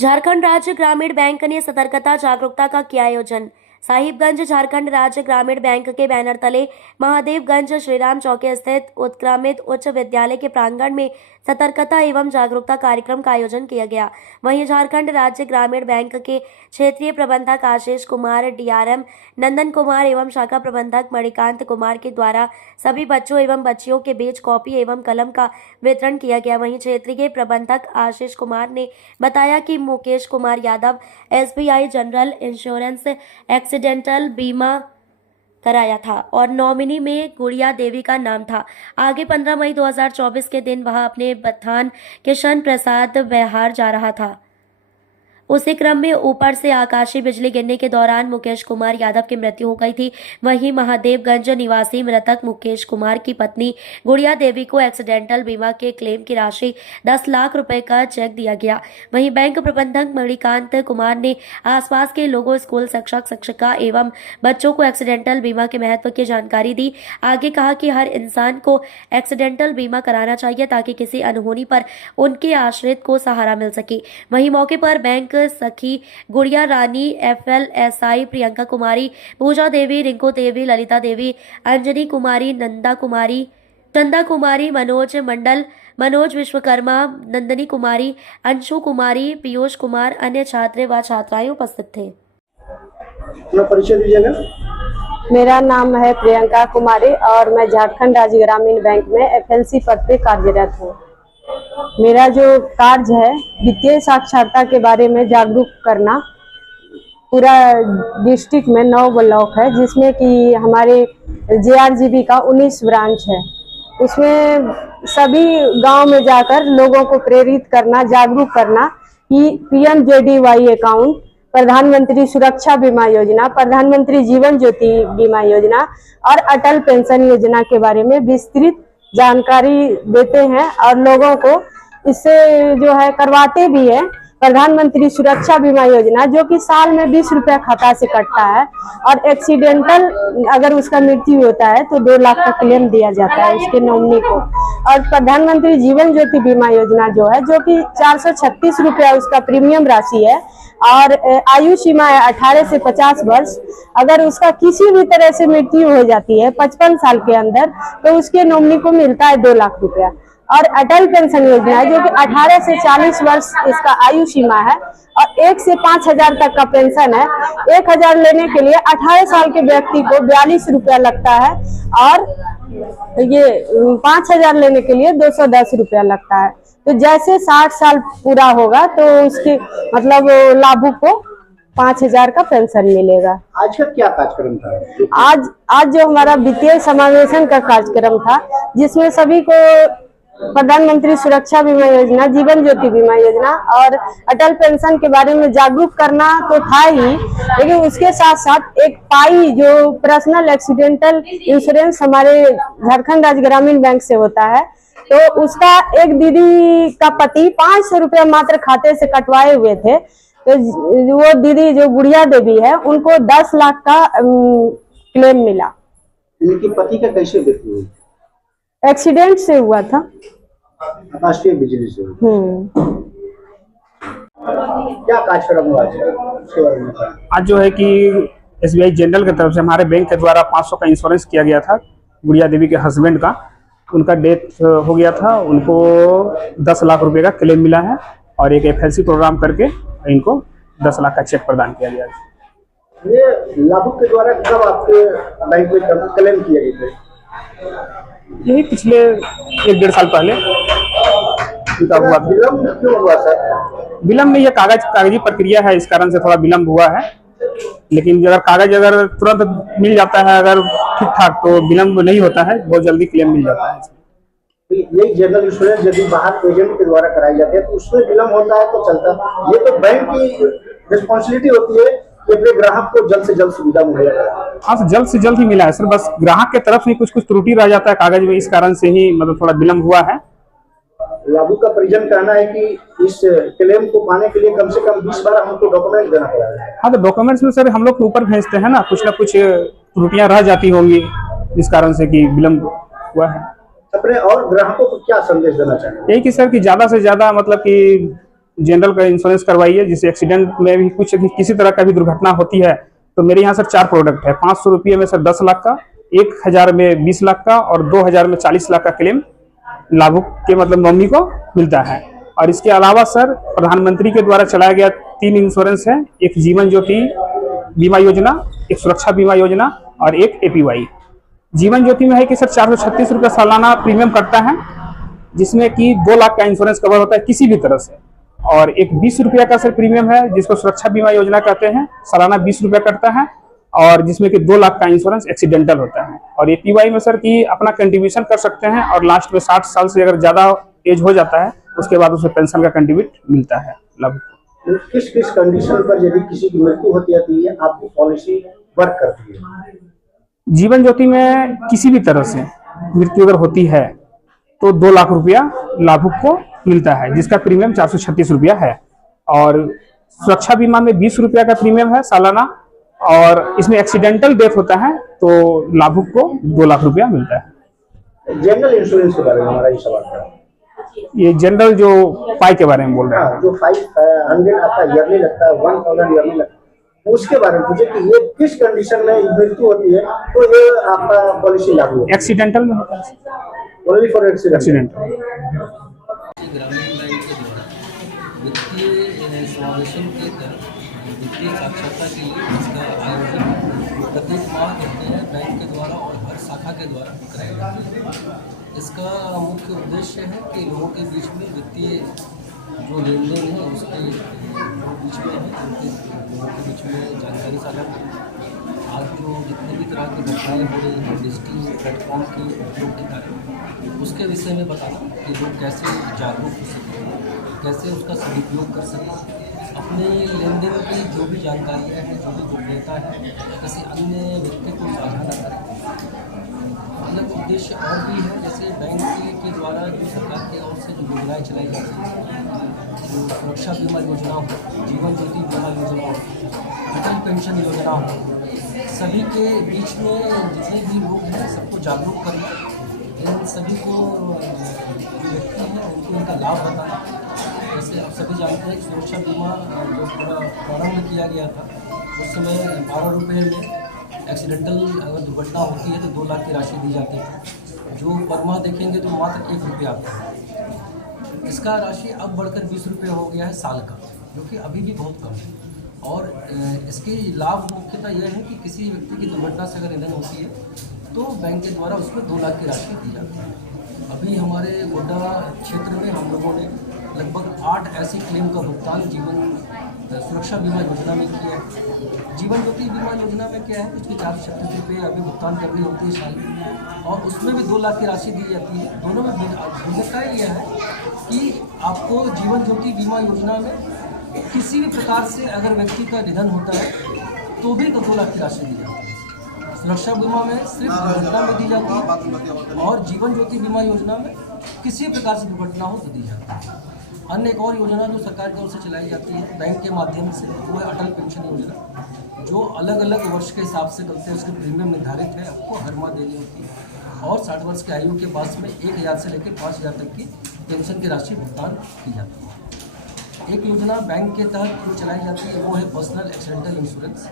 झारखंड राज्य ग्रामीण बैंक ने सतर्कता जागरूकता का किया आयोजन। साहिबगंज झारखंड राज्य ग्रामीण बैंक के बैनर तले महादेवगंज श्रीराम चौकी स्थित उत्क्रमित उच्च विद्यालय के प्रांगण में सतर्कता एवं जागरूकता कार्यक्रम का आयोजन किया गया। वहीं झारखंड राज्य ग्रामीण बैंक के क्षेत्रीय प्रबंधक आशीष कुमार, डीआरएम नंदन कुमार एवं शाखा प्रबंधक मणिकांत कुमार के द्वारा सभी बच्चों एवं बच्चियों के बीच कॉपी एवं कलम का वितरण किया गया। वहीं क्षेत्रीय प्रबंधक आशीष कुमार ने बताया कि Mukesh Kumar Yadav SBI general insurance accidental बीमा कराया था और नॉमिनी में गुड़िया देवी का नाम था। आगे 15 मई 2024 के दिन वह अपने बथान किशन प्रसाद विहार जा रहा था। उसी क्रम में ऊपर से आकाशीय बिजली गिरने के दौरान मुकेश कुमार यादव की मृत्यु हो गई थी। वहीं महादेवगंज निवासी मृतक मुकेश कुमार की पत्नी गुड़िया देवी को एक्सीडेंटल बीमा के क्लेम की राशि 10 लाख रुपए का चेक दिया गया। वहीं बैंक प्रबंधक मणिकांत कुमार ने आसपास के लोगों, स्कूल शिक्षक, शिक्षिका एवं बच्चों को एक्सीडेंटल बीमा के महत्व की जानकारी दी। आगे कहा कि हर इंसान को एक्सीडेंटल बीमा कराना चाहिए ताकि किसी अनहोनी पर उनके आश्रित को सहारा मिल सके। वहीं मौके पर बैंक सखी गुड़िया रानी, एफएलएसआई प्रियंका कुमारी, पूजा देवी, रिंकू देवी, ललिता देवी, अंजनी कुमारी, नंदा कुमारी, चंदा कुमारी, मनोज मंडल, मनोज विश्वकर्मा, नंदनी कुमारी, अंशु कुमारी, पीयूष कुमार, अन्य छात्र व छात्राएं उपस्थित थे। परिचय दीजिएगा। मेरा नाम है प्रियंका कुमारी और मैं झारखंड राज्य ग्रामीण बैंक में एफएलसी पद पे कार्यरत हूँ। मेरा जो कार्य है वित्तीय साक्षरता के बारे में जागरूक करना। पूरा डिस्ट्रिक्ट में 9 ब्लॉक है जिसमें कि हमारे जेआरजीबी का 19 ब्रांच है। उसमें सभी गांव में जाकर लोगों को प्रेरित करना, जागरूक करना कि पीएमजेडीवाई अकाउंट, प्रधानमंत्री सुरक्षा बीमा योजना, प्रधानमंत्री जीवन ज्योति बीमा योजना और अटल पेंशन योजना के बारे में विस्तृत जानकारी देते हैं और लोगों को इससे जो है करवाते भी है। प्रधानमंत्री सुरक्षा बीमा योजना जो कि साल में 20 रुपया खाता से कटता है और एक्सीडेंटल अगर उसका मृत्यु होता है तो 2 लाख का क्लेम दिया जाता है उसके नॉमिनी को। और प्रधानमंत्री जीवन ज्योति बीमा योजना जो है जो कि 436 रुपया उसका प्रीमियम राशि है और आयु सीमा है 18 से 50 वर्ष। अगर उसका किसी भी तरह से मृत्यु हो जाती है 55 साल के अंदर तो उसके नॉमिनी को मिलता है 2 लाख रुपया। और अटल पेंशन योजना है जो कि 18 से 40 वर्ष इसका आयु सीमा है और 1 से 5,000 तक का पेंशन है। 1,000 लेने के लिए 18 साल के व्यक्ति को 42 रुपया लगता है और ये 5,000 लेने के लिए 210 रुपया लगता है। तो जैसे 60 साल पूरा होगा तो उसके मतलब लाभुक को 5,000 का पेंशन मिलेगा। आज का क्या कार्यक्रम था? आज जो हमारा वित्तीय समावेशन का कार्यक्रम था जिसमें सभी को प्रधानमंत्री सुरक्षा बीमा योजना, जीवन ज्योति बीमा योजना और अटल पेंशन के बारे में जागरूक करना तो था ही, लेकिन उसके साथ साथ एक पाई जो पर्सनल एक्सीडेंटल इंश्योरेंस हमारे झारखंड राज्य ग्रामीण बैंक से होता है तो उसका एक दीदी का पति 500 रुपया मात्र खाते से कटवाए हुए थे। तो वो दीदी जो गुड़िया देवी है उनको 10 लाख का क्लेम मिला। इनके पति का कैसे मृत्यु हुई? एक्सीडेंट से हुआ था। राष्ट्रीय बिजली से। क्या कार्यक्रम हुआ आज जो है कि एसबीआई जनरल की तरफ से हमारे बैंक के द्वारा 500 का इंश्योरेंस किया गया था। गुड़िया देवी के हस्बैंड का उनका डेथ हो गया था, उनको 10 लाख रुपए का क्लेम मिला है और एक एफएलसी प्रोग्राम करके इनको 10 लाख का चेक प्रदान किया गया है। ये लाभुक के द्वारा कब आपके बैंक में क्लेम किए गए थे? यही पिछले 1-1.5 साल पहले हुआ था। विलम्ब क्यों हुआ सर? विलम्ब में यह कागजी प्रक्रिया है, इस कारण से थोड़ा विलम्ब हुआ है। लेकिन अगर कागज अगर तुरंत मिल जाता है अगर ठीक ठाक तो विलम्ब नहीं होता है, बहुत जल्दी क्लेम मिल जाता है। ये जनरल इंश्योरेंस यदि बाहर एजेंट के द्वारा कराई जाती है तो उसमें विलम्ब होता है तो चलता है। ये तो बैंक की रिस्पॉन्सिबिलिटी होती है कि अपने ग्राहक को जल्द से जल्द सुविधा मुहैया कराए। हाँ, जल्द से जल्द ही मिला है सर, बस ग्राहक के तरफ से कुछ त्रुटि रह जाता है कागज में, इस कारण से ही मतलब थोड़ा विलम्ब हुआ है। लाभुक का परिजन कहना है कि इस क्लेम को पाने के लिए कम से कम 20 बार हमको डॉक्यूमेंट देना पड़ा है। हाँ, तो डॉक्यूमेंट्स में सर हम लोग ऊपर भेजते हैं ना कुछ त्रुटियां रह जाती होंगी, इस कारण से कि विलम्ब हुआ है। अपने और ग्राहकों को क्या संदेश देना चाहिए? यही कि सर कि ज्यादा से ज्यादा मतलब कि जनरल का इंश्योरेंस करवाइए, जिससे एक्सीडेंट में भी कुछ किसी तरह का भी दुर्घटना होती है तो मेरे यहाँ सर 4 प्रोडक्ट है। 500 रुपये में सर 10 लाख का, 1000 में 20 लाख का और 2000 में 40 लाख का क्लेम लाभुक के मतलब मम्मी को मिलता है। और इसके अलावा सर प्रधानमंत्री के द्वारा चलाया गया 3 इंश्योरेंस है, एक जीवन ज्योति बीमा योजना, एक सुरक्षा बीमा योजना और एक APY। जीवन ज्योति में है कि सर 436 रुपये सालाना प्रीमियम कटता है, जिसमें कि 2 लाख का इंश्योरेंस कवर होता है किसी भी तरह से। और एक 20 रुपये का सर प्रीमियम है, जिसको सुरक्षा बीमा योजना कहते हैं, सालाना 20 रुपये कटता है और जिसमें कि 2 लाख का इंश्योरेंस एक्सीडेंटल होता है। और APY में सर कि अपना कंट्रीब्यूशन कर सकते हैं और लास्ट में 60 साल से अगर ज़्यादा एज हो जाता है उसके बाद उसे पेंशन का कंट्रीब्यूट मिलता है लाभ। किस किस कंडीशन पर यदि किसी की मृत्यु होती है तो ये आपकी पॉलिसी वर्क करती है? जीवन ज्योति में किसी भी तरह से मृत्यु अगर होती है तो 2 लाख रुपया लाभुक को मिलता है, जिसका प्रीमियम 436 रुपया है। और सुरक्षा बीमा में 20 रुपया का प्रीमियम है सालाना, और इसमें एक्सीडेंटल डेथ होता है तो लाभुक को 2 लाख रुपया मिलता है। जनरल इंश्योरेंस के बारे में हमारा ये सवाल था। ये जनरल जो पाई के बारे में बोल रहे हैं, जो 500 आपका ईयरली लगता है, 1000 ईयरली लगता है, उसके बारे में पूछे कि ये किस कंडीशन में मृत्यु होती है तो ये आपका पॉलिसी लागू होती है? एक्सीडेंटल में होता है, ओनली फॉर एक्सीडेंट। ग्रामीण बैंक के द्वारा वित्तीय समावेशन के तहत वित्तीय साक्षरता के लिए इसका आयोजन प्रत्येक माह करते हैं बैंक के द्वारा और हर शाखा के द्वारा कराया जाता है। इसका मुख्य उद्देश्य है कि लोगों के बीच में वित्तीय जो लेन देन है उसके बीच में है, उनके लोगों के बीच में जानकारी साझा करना। आज जो जितने भी तरह की घटनाएँ हो रही हैं डिजिटल प्लेटफॉर्म के उपयोग के कारण, उसके विषय में बताना कि लोग कैसे जागरूक हो सकें, कैसे उसका सदुपयोग कर सकें, अपने लेन देन की जो भी जानकारियाँ हैं, जो भी गोपनीयता है, किसी अन्य व्यक्ति को साझा न करें। अलग उद्देश्य और भी है, जैसे बैंक के द्वारा जो सरकार की ओर से जो योजनाएँ चलाई जाती हैं, जो सुरक्षा बीमा योजना हो, जीवन ज्योति बीमा योजना हो, अटल पेंशन योजना हो, सभी के बीच में जितने भी लोग हैं सबको जागरूक करना, इन सभी को जो व्यक्ति हैं उनको इनका लाभ बताना। जैसे आप सभी जानते हैं सुरक्षा बीमा जो प्रारंभ किया गया था उस समय 12 रुपये में एक्सीडेंटल अगर दुर्घटना होती है तो 2 लाख की राशि दी जाती है, जो पर माह देखेंगे तो मात्र 1 रुपया आता है। इसका राशि अब बढ़कर 20 रुपये हो गया है साल का, जो कि अभी भी बहुत कम है। और इसके लाभ मुख्यतः यह है कि किसी व्यक्ति की दुर्घटना से अगर निधन होती है तो बैंक के द्वारा उसमें 2 लाख की राशि दी जाती है। अभी हमारे गोड्डा क्षेत्र में हम लोगों ने लगभग 8 ऐसी क्लेम का भुगतान जीवन सुरक्षा बीमा योजना में किया है। जीवन ज्योति बीमा योजना में क्या है, उसके 436 रुपये अभी भुगतान करनी होती है साल में, और उसमें भी 2 लाख की राशि दी जाती है। दोनों में भिन्नता यह है कि आपको जीवन ज्योति बीमा योजना में किसी भी प्रकार से अगर व्यक्ति का निधन होता है तो भी 2 लाख की राशि दी जाती है। सुरक्षा बीमा में सिर्फ दुर्घटना में दी जाती है, और जीवन ज्योति बीमा योजना में किसी प्रकार से दुर्घटना हो तो दी जाती है। अन्य एक और योजना जो सरकार की ओर से चलाई जाती है बैंक के माध्यम से, वो है अटल पेंशन योजना, जो अलग अलग वर्ष के हिसाब से करते हैं। उसके प्रीमियम निर्धारित है, आपको हर माह देनी होती है, और 60 वर्ष की आयु के पास में 1000 से लेकर 5000 तक की पेंशन की राशि भुगतान की जाती है। एक योजना बैंक के तहत जो चलाई जाती है वो है पर्सनल एक्सीडेंटल इंश्योरेंस,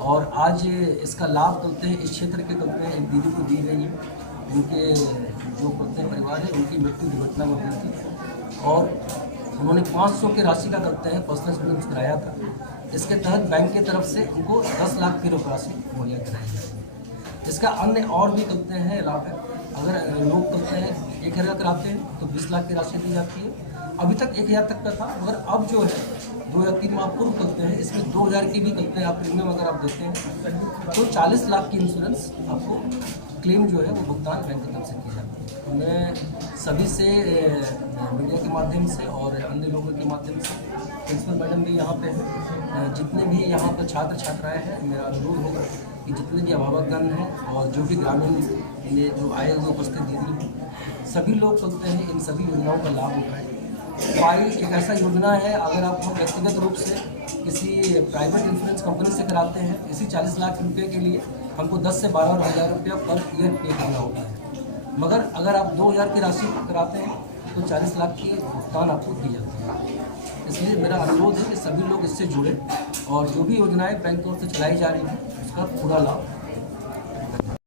और आज इसका लाभ करते हैं इस क्षेत्र के करते हैं एक दीदी को दी गई है, उनके जो करते हैं परिवार है उनकी मृत्यु दुर्घटना में हुई थी, और उन्होंने 500 की राशि का करते हैं पर्सनल इंश्योरेंस कराया था। इसके तहत बैंक की तरफ से उनको 10 लाख की राशि मुहैया कराई जाएगी। इसका अन्य और भी करते हैं लाभ है, अगर लोग करते हैं 1000 कराते हैं तो 20 लाख की राशि दी जाती है। अभी तक 1000 तक का था, मगर अब जो है 2 या 3 माह पूर्व करते हैं, इसमें 2000 की भी करते हैं। आप प्रीमियम अगर आप देते हैं तो 40 लाख की इंश्योरेंस आपको क्लेम जो है वो भुगतान बैंक की तरफ से की जाती है। तो मैं सभी से मीडिया के माध्यम से और अन्य लोगों के माध्यम से, प्रिंसिपल मैडम भी यहाँ पे हैं, जितने भी यहाँ पर छात्र छात्राएँ हैं, मेरा अनुरोध होगा कि जितने भी अभिभावकगण हैं और जो भी ग्रामीण ये जो आए हुए उपस्थित दीदी हैं, सभी लोग करते हैं इन सभी योजनाओं का लाभ उठाएँ। पाई एक ऐसा योजना है, अगर आप हम व्यक्तिगत रूप से किसी प्राइवेट इंश्योरेंस कंपनी से कराते हैं, इसी 40 लाख रुपए के लिए हमको 10 से 12 हज़ार रुपया पर ईयर पे करना होता है। मगर अगर आप 2000 की राशि कराते हैं तो 40 लाख की भुगतान आपको की जाती है। इसलिए मेरा अनुरोध है कि सभी लोग इससे जुड़े और जो भी योजनाएं बैंक की ओर से चलाई जा रही हैं उसका पूरा लाभ